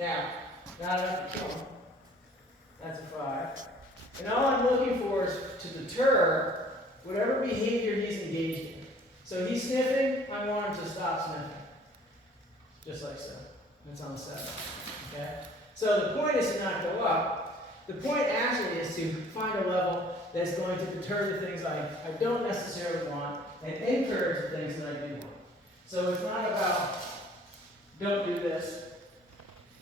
Now, not enough to kill him. That's a 5. And all I'm looking for is to deter whatever behavior he's engaged in. So he's sniffing, I want him to stop sniffing. Just like so. That's on 7. Okay? So the point is to not go up. The point actually is to find a level that's going to deter the things I don't necessarily want and encourage the things that I do want. So it's not about don't do this.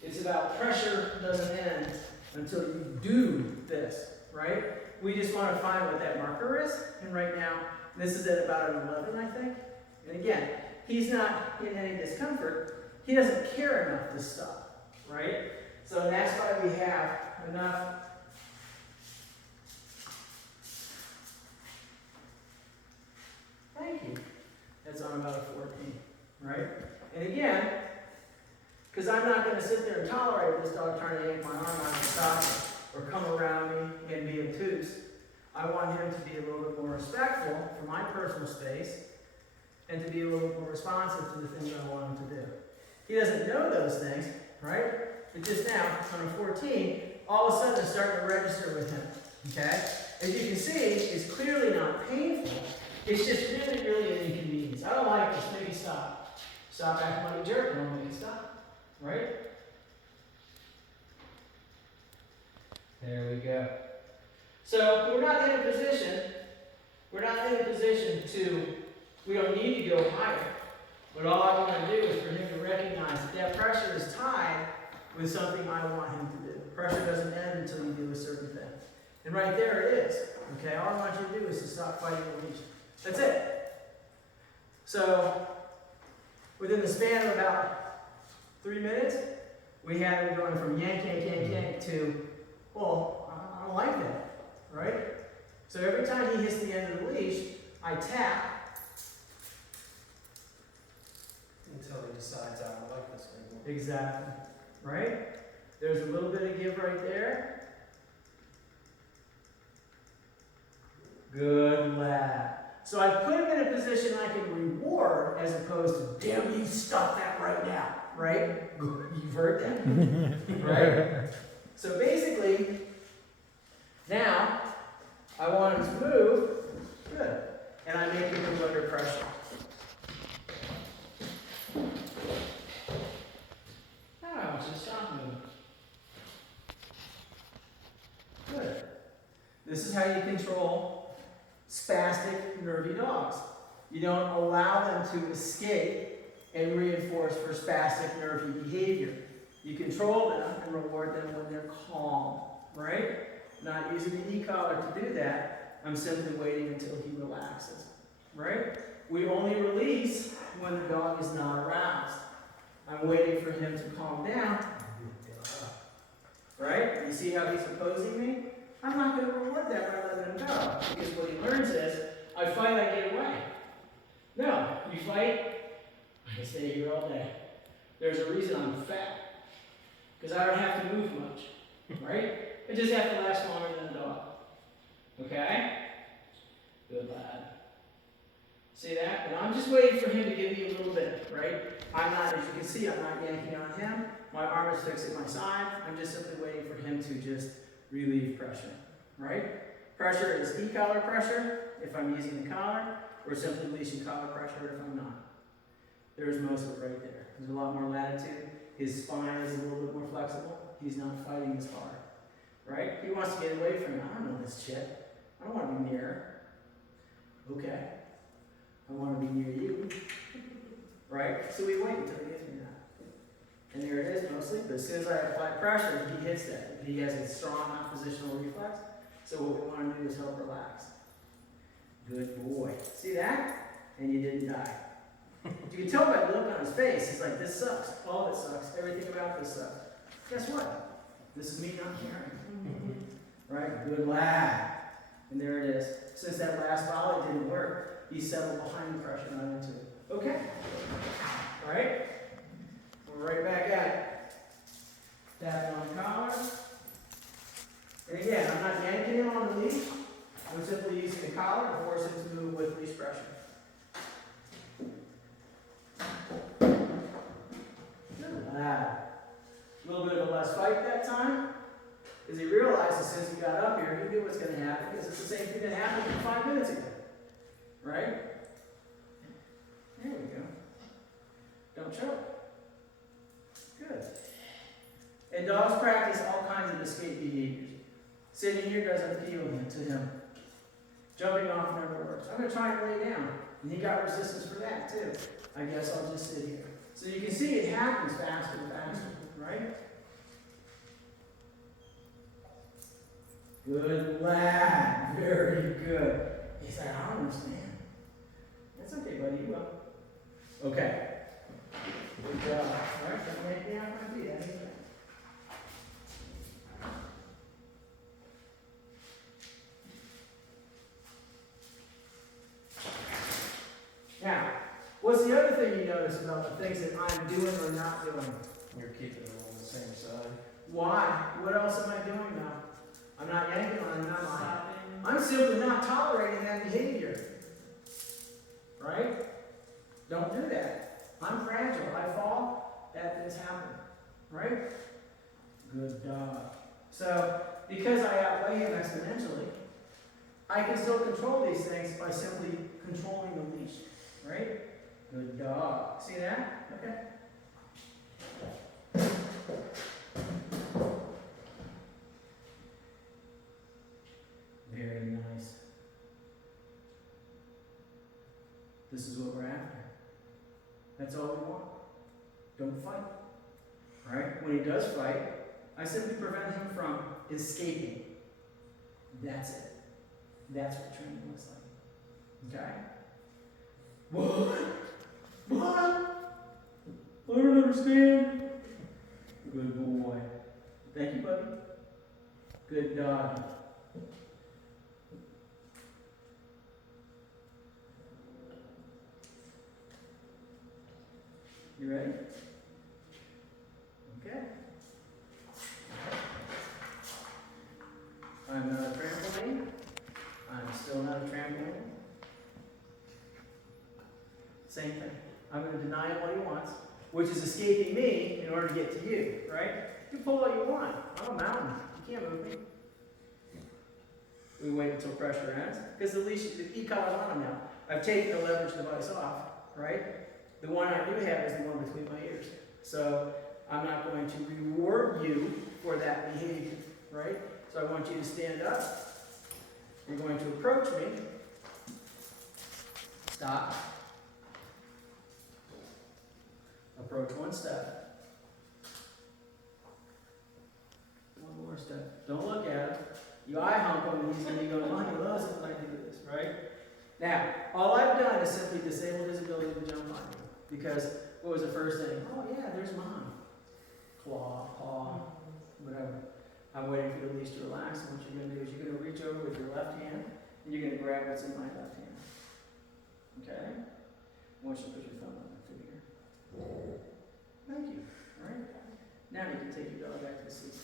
It's about pressure doesn't end until you do this, right? We just want to find what that marker is. And right now, this is at about an 11, I think. And again, he's not in any discomfort. He doesn't care enough to stop, right? So that's why we have enough. Thank you. That's on about a 14, right? And again, because I'm not going to sit there and tolerate this dog trying to yank my arm out and stop it, or come around me and be obtuse. I want him to be a little bit more respectful for my personal space and to be a little bit more responsive to the things I want him to do. He doesn't know those things, right? But just now, on a 14, all of a sudden it's starting to register with him, okay? As you can see, it's clearly not painful. It's just really, really an inconvenience. I don't like this. Make it stop. Stop acting like a jerk and I'll make it stop, right? There we go. So we're not in a position to, we don't need to go higher. But all I want to do is for him to recognize that that pressure is tied with something I want him to do. Pressure doesn't end until you do a certain thing. And right there it is. Okay, all I want you to do is to stop fighting the leash. That's it. So within the span of about 3 minutes, we had him going from yank, yank, yank, yank to, well, I don't like that, right? So every time he hits the end of the leash, I tap. Until he decides I don't like this anymore. Exactly, right? There's a little bit of give right there. Good lad. So I put him in a position I can reward as opposed to, damn you, stop that right now, right? You've heard that, right? So basically, now I want him to move, good, and I make him move under pressure. Now I want you to stop moving. Good. This is how you control spastic, nervy dogs. You don't allow them to escape and reinforce for spastic, nervy behavior. You control them and reward them when they're calm, right? Not using the e-collar to do that. I'm simply waiting until he relaxes, right? We only release when the dog is not aroused. I'm waiting for him to calm down, right? You see how he's opposing me? I'm not going to reward that by letting him go, because what he learns is, I fight, I get away. No, you fight, I can stay here all day. There's a reason I'm fat, because I don't have to move much, right? I just have to last longer than a dog. Okay? Good lad. See that? And I'm just waiting for him to give me a little bit, right? I'm not, as you can see, I'm not yanking on him. My arm is fixed at my side. I'm just simply waiting for him to just relieve pressure, right? Pressure is e-collar pressure if I'm using the collar, or simply leashing collar pressure if I'm not. There's most of it right there. There's a lot more latitude. His spine is a little bit more flexible. He's not fighting as hard, right? He wants to get away from me. I don't know this shit. I don't want to be near her. Okay. I want to be near you, right? So we wait until he gives me that. And there it is mostly, but as soon as I apply pressure, he hits that. He has a strong oppositional reflex. So what we want to do is help relax. Good boy. See that? And you didn't die. You can tell by the look on his face, he's like, this sucks. All of it sucks. Everything about this sucks. Guess what? This is me not caring. Right? Good lad. And there it is. Since that last volley didn't work, he settled behind the pressure, not into it. Okay. All right. We're right back at it. Tapping on the collar. And again, I'm not yanking him on the leash. I'm simply using the collar to force him to move with leash pressure. Good lad. A little bit us fight that time is he realized as soon as he got up here, he knew what's going to happen because it's the same thing that happened 5 minutes ago. Right? There we go. Don't choke. Good. And dogs practice all kinds of escape behaviors. Sitting here doesn't appeal to him. Jumping off never works. I'm going to try and lay down. And he got resistance for that too. I guess I'll just sit here. So you can see it happens faster and faster, right? Good lad. Very good. He said, I don't understand. That's okay, buddy. You will. Okay. Good job. All right, don't make me out my feet. Now, what's the other thing you notice about the things that I'm doing or not doing? You're keeping them on the same side. Why? What else am I doing now? I'm not yanking on them, am I? I'm simply not tolerating that behavior. Right? Don't do that. I'm fragile. I fall, bad things happen. Right? Good dog. So, because I outweigh him exponentially, I can still control these things by simply controlling the leash. Right? Good dog. See that? Okay. Very nice. This is what we're after. That's all we want. Don't fight. Right? When he does fight, I simply prevent him from escaping. That's it. That's what training looks like. Okay? What? What? I don't understand. Good boy. Thank you, buddy. Good dog. You ready? Okay. I'm not a trampoline. I'm still not a trampoline. Same thing. I'm going to deny him what he wants, which is escaping me in order to get to you, right? You pull what you want. I'm a mountain. You can't move me. We wait until pressure ends, because the leash, the ECOLLAR's on him now. I've taken the leverage device off, right? The one I do have is the one between my ears. So I'm not going to reward you for that behavior, right? So I want you to stand up. You're going to approach me. Stop. Approach one step. One more step. Don't look at him. You eye hump him and he's going to go, oh, he loves it when I do this, right? Now, all I've done is simply disabled his ability to jump on you. Because what was the first thing? Oh yeah, there's mom. Claw, paw, whatever. I'm waiting for the leash to relax, and what you're going to do is you're going to reach over with your left hand, and you're going to grab what's in my left hand. Okay? I want you to put your thumb on my finger. Thank you. All right? Now you can take your dog back to the seat.